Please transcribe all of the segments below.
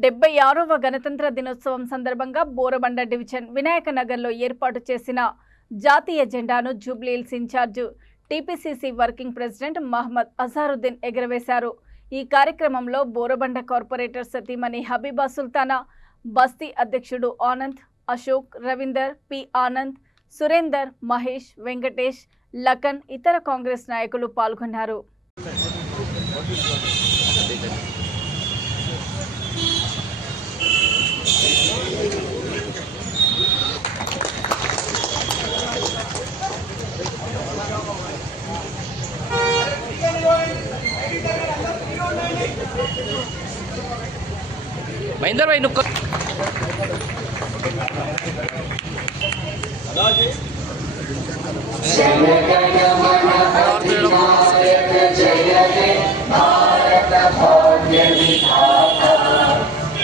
76వ గణతంత్ర దినోత్సవం సందర్భంగా బోరబండ డివిజన్ వినాయక నగర్లో ఏర్పాటు చేసిన జాతీయ జెండాను Jubilee Hills incharge TPCC working president Mohammed Azharuddin ఎగురవేశారు। ఈ కార్యక్రమంలో బోరబండ కార్పొరేటర్ సతీమణి హబీబా సుల్తానా, బస్తీ అధ్యక్షుడు ఆనంద్, అశోక్, రవీందర్, పి ఆనంద్, సురేందర్, మహేష్, వెంకటేష్, లఖన్ ఇతర కాంగ్రెస్ నాయకులు పాల్గొన్నారు। महेंद्र भाई नुक्कड़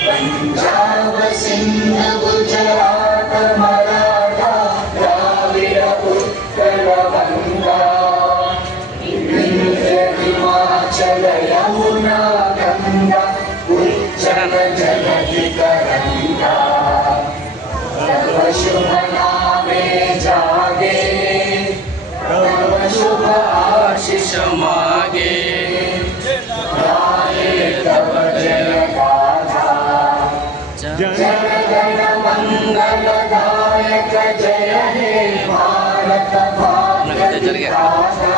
पंजाब सिंध गुजरात मराठा द्राविड़ उत्कल बंगा हिमाचल यमुना गंगा उच्चल जलधि तरंगा तव शुभ नामे जागे तव शुभ आशीष मागे गाये तव जय गाथा जय गण मंगलदायक जय हे भारत भाग्य विधाता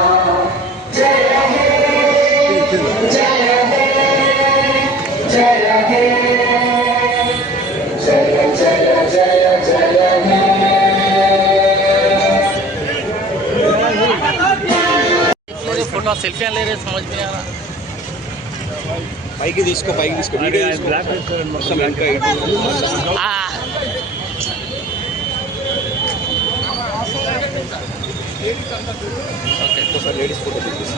जय हे जय हे जय हे जय जय जय जय हे। फोटो सेल्फी ले रहे समझ में आ रहा పైకి తీసుకో వీడియో తీసుకో మొత్తం వెనక ఒకసారి లేడీస్ ఫోటో తీసి